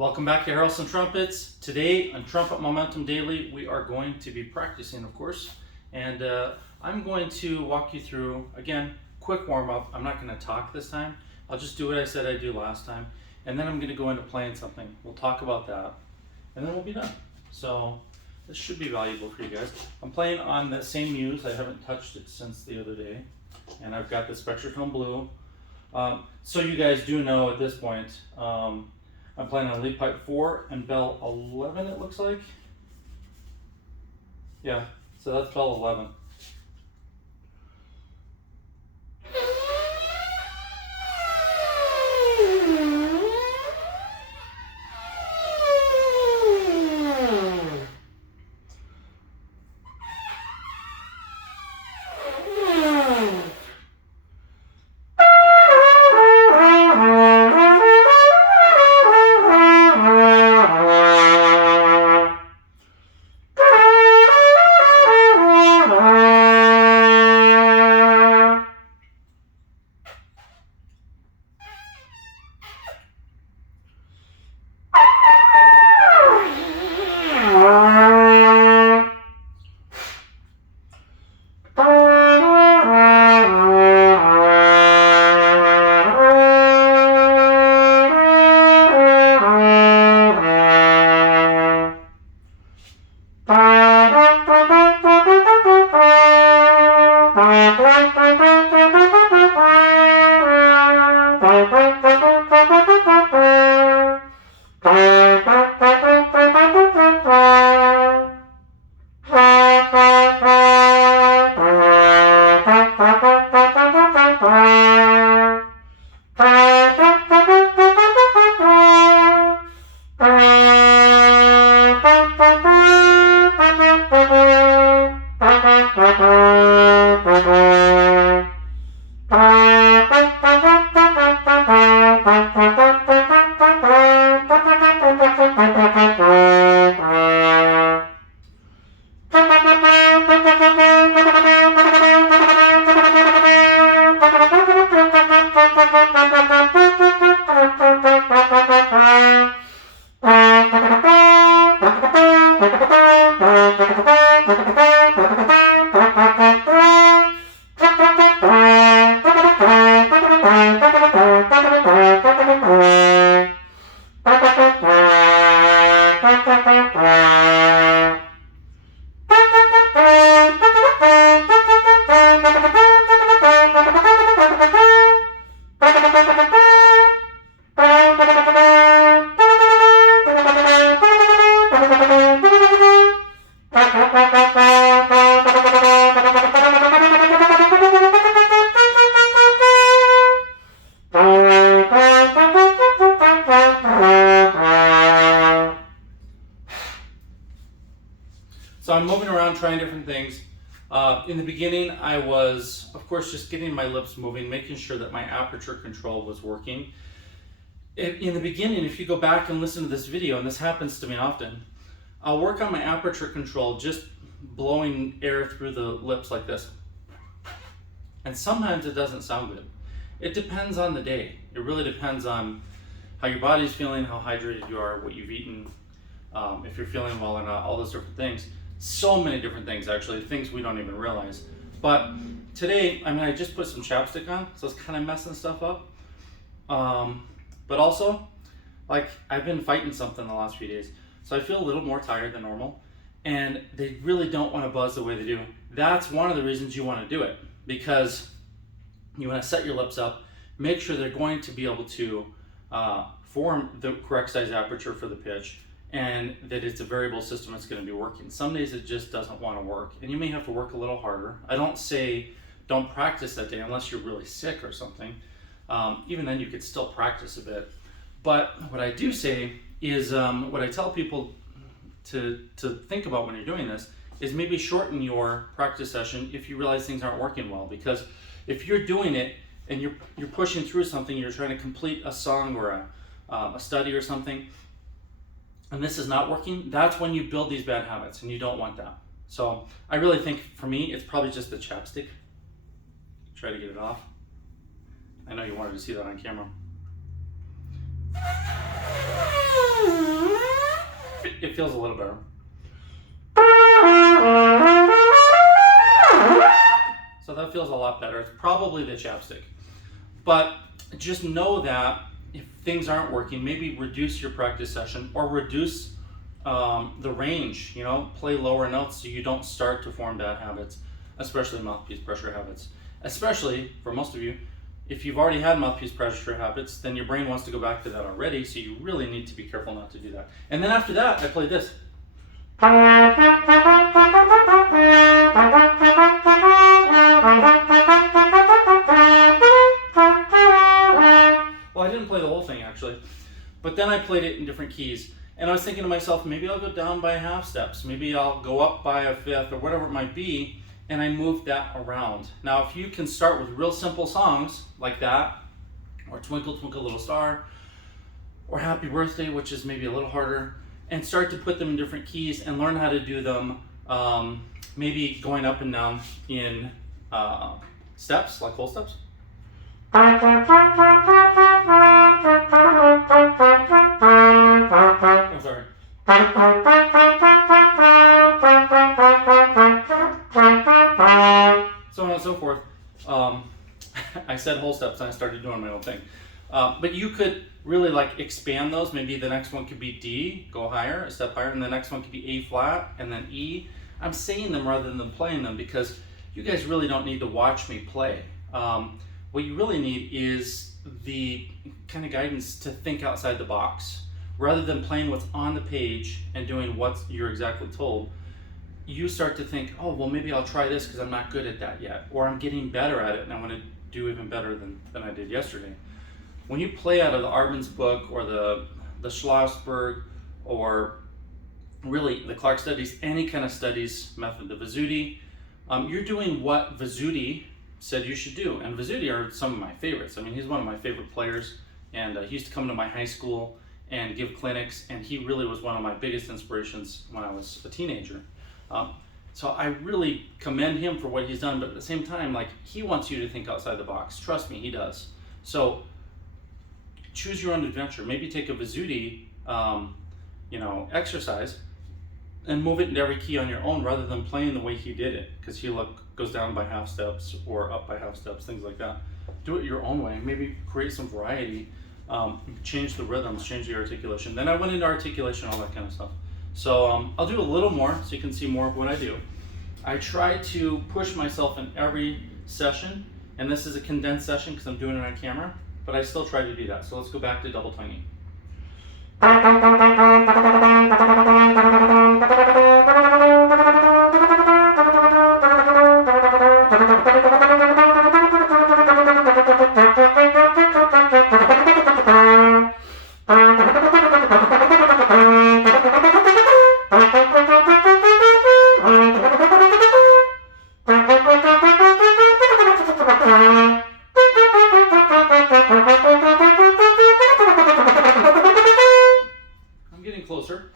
Welcome back to Harrelson Trumpets. Today on Trumpet Momentum Daily, we are going to be practicing, of course, and I'm going to walk you through, again, quick warm-up. I'm not going to talk this time. I'll just do what I said I'd do last time, and then I'm going to go into playing something. We'll talk about that, and then we'll be done. So this should be valuable for you guys. I'm playing on the same muse. I haven't touched it since the other day, and I've got this Spectrum Blue. So you guys do know at this point, I'm playing on lead pipe 4 and bell 11, it looks like. Yeah, so that's bell 11. So I'm moving around trying different things. In the beginning, I was, of course, just getting my lips moving, making sure that my aperture control was working. In the beginning, if you go back and listen to this video, and this happens to me often, I'll work on my aperture control just blowing air through the lips like this. And sometimes it doesn't sound good. It depends on the day. It really depends on how your body's feeling, how hydrated you are, what you've eaten, if you're feeling well or not, all those different things. So many different things, actually, things we don't even realize. But today, I just put some chapstick on, so it's kind of messing stuff up. But also, I've been fighting something the last few days, so I feel a little more tired than normal, and they really don't want to buzz the way they do. That's one of the reasons you want to do it, because you want to set your lips up, make sure they're going to be able to form the correct size aperture for the pitch, and that it's a variable system that's going to be working. Some days it just doesn't want to work, and you may have to work a little harder. I don't say don't practice that day unless you're really sick or something. Even then you could still practice a bit. But what I do say is, what I tell people to think about when you're doing this is maybe shorten your practice session if you realize things aren't working well. Because if you're doing it and you're pushing through something, you're trying to complete a song or a study or something, and this is not working, that's when you build these bad habits, and you don't want that. So I really think for me, it's probably just the chapstick. Try to get it off. I know you wanted to see that on camera. feels a little better. So that feels a lot better. It's probably the chapstick. But just know that if things aren't working, maybe reduce your practice session or reduce the range, you know, play lower notes so you don't start to form bad habits, especially mouthpiece pressure habits. Especially, for most of you, if you've already had mouthpiece pressure habits, then your brain wants to go back to that already, so you really need to be careful not to do that. And then after that, I play this. Well, I didn't play the whole thing actually, but then I played it in different keys. And I was thinking to myself, maybe I'll go down by half steps, maybe I'll go up by a fifth or whatever it might be, and I moved that around. Now, if you can start with real simple songs like that, or Twinkle Twinkle Little Star, or Happy Birthday, which is maybe a little harder, and start to put them in different keys and learn how to do them, maybe going up and down in steps, like whole steps. I'm sorry. So on and so forth. I said whole steps and I started doing my own thing. But you could really like expand those. Maybe the next one could be D, go higher, a step higher, and the next one could be A flat, and then E. I'm saying them rather than playing them because you guys really don't need to watch me play. What you really need is the kind of guidance to think outside the box. Rather than playing what's on the page and doing what you're exactly told, you start to think, oh, well, maybe I'll try this because I'm not good at that yet, or I'm getting better at it and I want to do even better than I did yesterday. When you play out of the Arbenz book or the Schlossberg or really the Clark studies, any kind of studies method, the Vizzuti, you're doing what Vizzuti said you should do. And Vizzuti are some of my favorites. I mean, he's one of my favorite players, and he used to come to my high school and give clinics, and he really was one of my biggest inspirations when I was a teenager. So I really commend him for what he's done, but at the same time, like, he wants you to think outside the box. Trust me, he does. So choose your own adventure. Maybe take a Vizzuti, exercise and move it into every key on your own rather than playing the way he did it, because he goes down by half steps or up by half steps, things like that. Do it your own way. Maybe create some variety, change the rhythms, change the articulation. Then I went into articulation, all that kind of stuff. So I'll do a little more so you can see more of what I do. I try to push myself in every session, and this is a condensed session because I'm doing it on camera, but I still try to do that. So let's go back to double tonguing. I'm getting closer.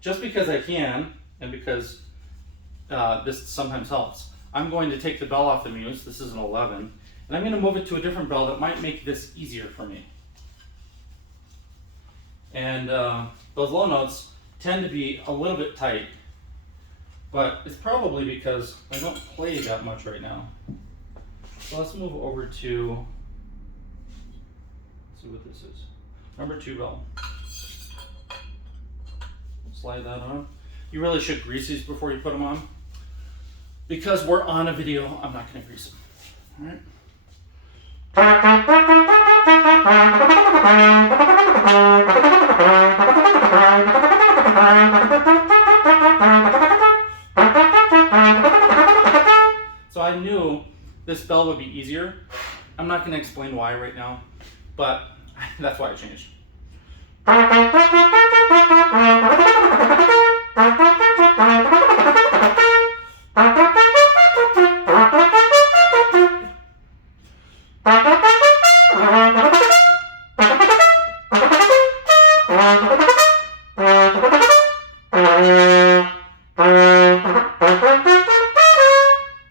Just because I can, and because this sometimes helps. I'm going to take the bell off the muse. This is an 11, and I'm going to move it to a different bell that might make this easier for me. And those low notes tend to be a little bit tight, but it's probably because I don't play that much right now. So let's move over to, let's see what this is. Number 2 bell. Slide that on. You really should grease these before you put them on. Because we're on a video, I'm not going to grease them. All right. So I knew this bell would be easier. I'm not going to explain why right now, but that's why I changed. I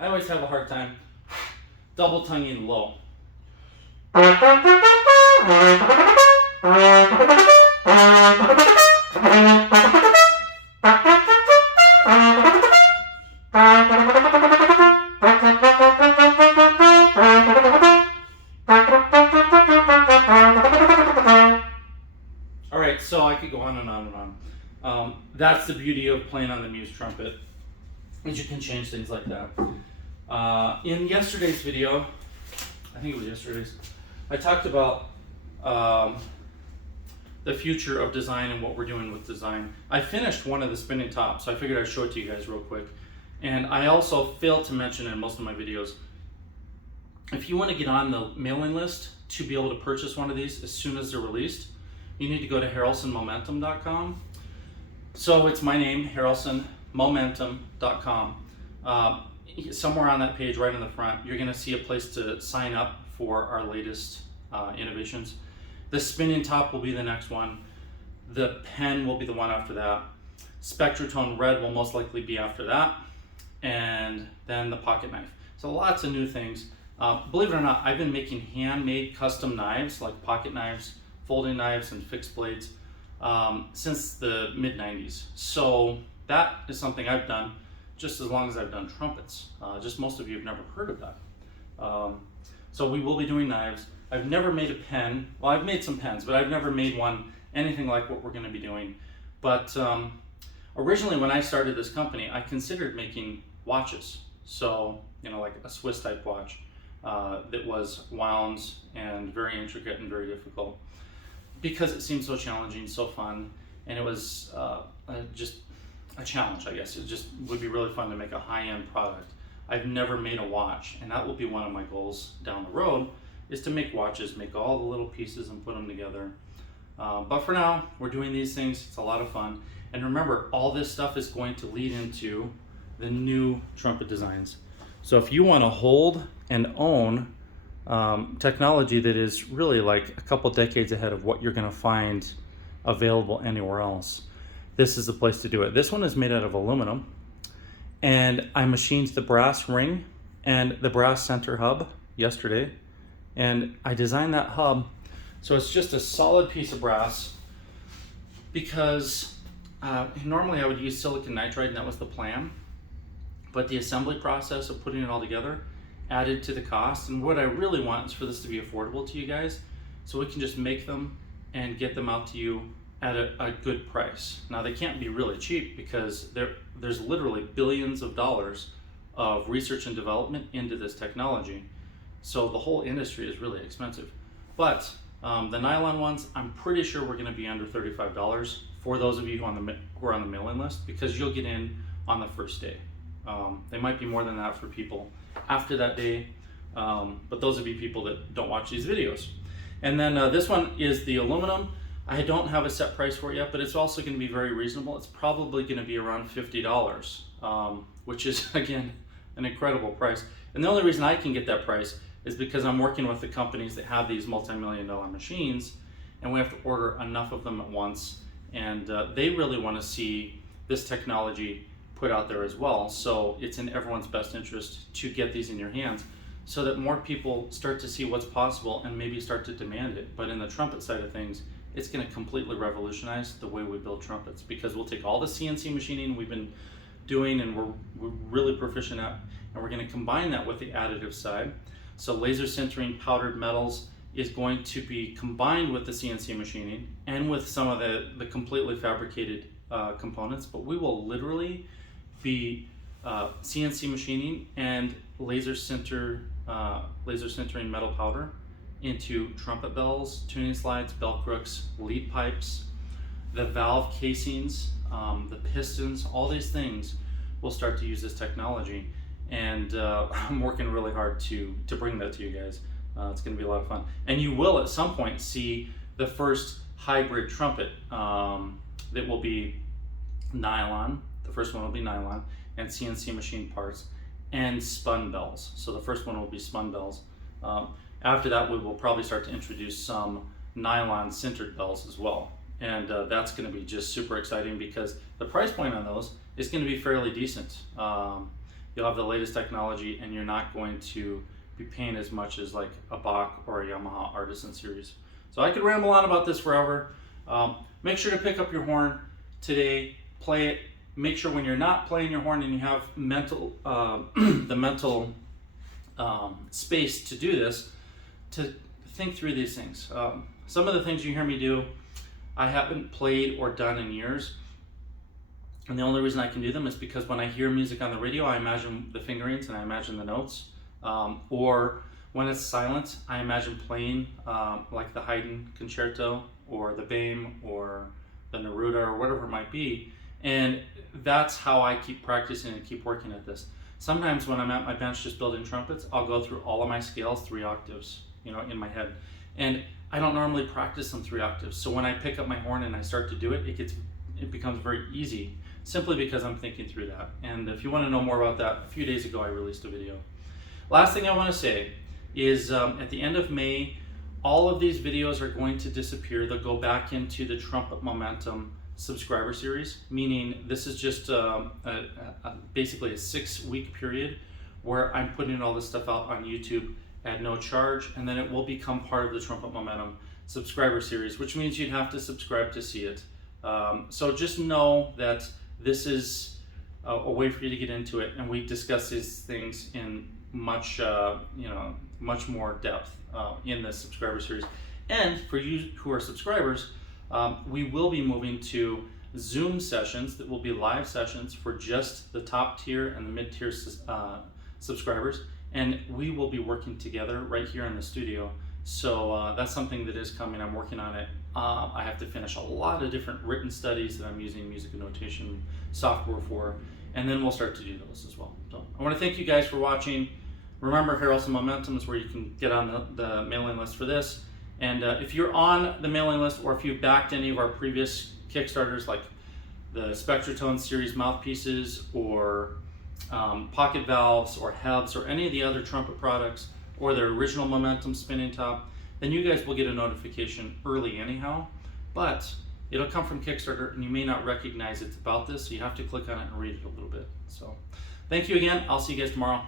always have a hard time double tonguing low. All right, so I could go on and on and on. That's the beauty of playing on the Muse trumpet, is you can change things like that. In yesterday's video, I think it was yesterday's, I talked about the future of design and what we're doing with design. I finished one of the spinning tops, so I figured I'd show it to you guys real quick. And I also failed to mention in most of my videos, if you want to get on the mailing list to be able to purchase one of these as soon as they're released, you need to go to harrelsonmomentum.com. So it's my name, harrelsonmomentum.com. Somewhere on that page, right in the front, you're going to see a place to sign up for our latest innovations. The spinning top will be the next one. The pen will be the one after that. Spectrotone red will most likely be after that. And then the pocket knife. So lots of new things. Believe it or not, I've been making handmade custom knives, like pocket knives, folding knives, and fixed blades since the mid-90s. So that is something I've done just as long as I've done trumpets. Just most of you have never heard of that. So we will be doing knives. I've never made a pen. Well, I've made some pens, but I've never made one anything like what we're going to be doing. But originally when I started this company, I considered making watches. So, you know, like a Swiss type watch that was wound and very intricate and very difficult, because it seemed so challenging, so fun, and it was just a challenge, I guess. It just would be really fun to make a high-end product. I've never made a watch, and that will be one of my goals down the road, is to make watches, make all the little pieces and put them together. But for now, we're doing these things. It's a lot of fun. And remember, all this stuff is going to lead into the new trumpet designs. So if you want to hold and own technology that is really like a couple decades ahead of what you're going to find available anywhere else, this is the place to do it. This one is made out of aluminum, and I machined the brass ring and the brass center hub yesterday, and I designed that hub so it's just a solid piece of brass, because normally I would use silicon nitride, and that was the plan, but the assembly process of putting it all together added to the cost. And what I really want is for this to be affordable to you guys, so we can just make them and get them out to you at a good price. Now, they can't be really cheap, because there's literally billions of dollars of research and development into this technology. So the whole industry is really expensive. But the nylon ones, I'm pretty sure we're gonna be under $35 for those of you who are on the mailing list, because you'll get in on the first day. They might be more than that for people after that day, but those would be people that don't watch these videos. And then this one is the aluminum. I don't have a set price for it yet, but it's also going to be very reasonable. It's probably going to be around $50, which is, again, an incredible price. And the only reason I can get that price is because I'm working with the companies that have these multi-million-dollar machines, and we have to order enough of them at once. And they really want to see this technology put out there as well. So it's in everyone's best interest to get these in your hands so that more people start to see what's possible and maybe start to demand it. But in the trumpet side of things, it's going to completely revolutionize the way we build trumpets, because we'll take all the CNC machining we've been doing and we're really proficient at, and we're going to combine that with the additive side. So laser sintering powdered metals is going to be combined with the CNC machining and with some of the completely fabricated components, but we will literally be CNC machining and laser sintering metal powder into trumpet bells, tuning slides, bell crooks, lead pipes, the valve casings, the pistons, all these things will start to use this technology. And I'm working really hard to bring that to you guys. It's going to be a lot of fun. And you will at some point see the first hybrid trumpet that will be nylon. The first one will be nylon and CNC machine parts and spun bells. So the first one will be spun bells. After that, we will probably start to introduce some nylon sintered bells as well. And that's going to be just super exciting because the price point on those is going to be fairly decent. You'll have the latest technology and you're not going to be paying as much as like a Bach or a Yamaha Artisan series. So I could ramble on about this forever. Make sure to pick up your horn today, play it. Make sure when you're not playing your horn and you have the mental space to do this, to think through these things. Some of the things you hear me do, I haven't played or done in years. And the only reason I can do them is because when I hear music on the radio, I imagine the fingerings and I imagine the notes. Or when it's silent, I imagine playing like the Haydn concerto or the Bame or the Neruda or whatever it might be. And that's how I keep practicing and keep working at this. Sometimes when I'm at my bench just building trumpets, I'll go through all of my scales 3 octaves, in my head. And I don't normally practice them 3 octaves. So when I pick up my horn and I start to do it, it becomes very easy, simply because I'm thinking through that. And if you want to know more about that, a few days ago I released a video. Last thing I want to say is at the end of May, all of these videos are going to disappear. They'll go back into the Trumpet Momentum subscriber series, meaning this is just basically a 6-week period where I'm putting all this stuff out on YouTube at no charge, and then it will become part of the Trumpet Momentum subscriber series, which means you'd have to subscribe to see it. So just know that this is a way for you to get into it, and we discuss these things in much more depth in this subscriber series. And for you who are subscribers, we will be moving to Zoom sessions that will be live sessions for just the top tier and the mid-tier subscribers, and we will be working together right here in the studio. So that's something that is coming. I'm working on it. I have to finish a lot of different written studies that I'm using music notation software for, and then we'll start to do those as well. So I want to thank you guys for watching. Remember, Heralds and Momentum is where you can get on the mailing list for this. And if you're on the mailing list, or if you've backed any of our previous Kickstarters, like the Spectratone series mouthpieces, or pocket valves, or Hebs, or any of the other trumpet products, or the original Momentum spinning top, then you guys will get a notification early anyhow. But it'll come from Kickstarter, and you may not recognize it's about this, so you have to click on it and read it a little bit. So thank you again. I'll see you guys tomorrow.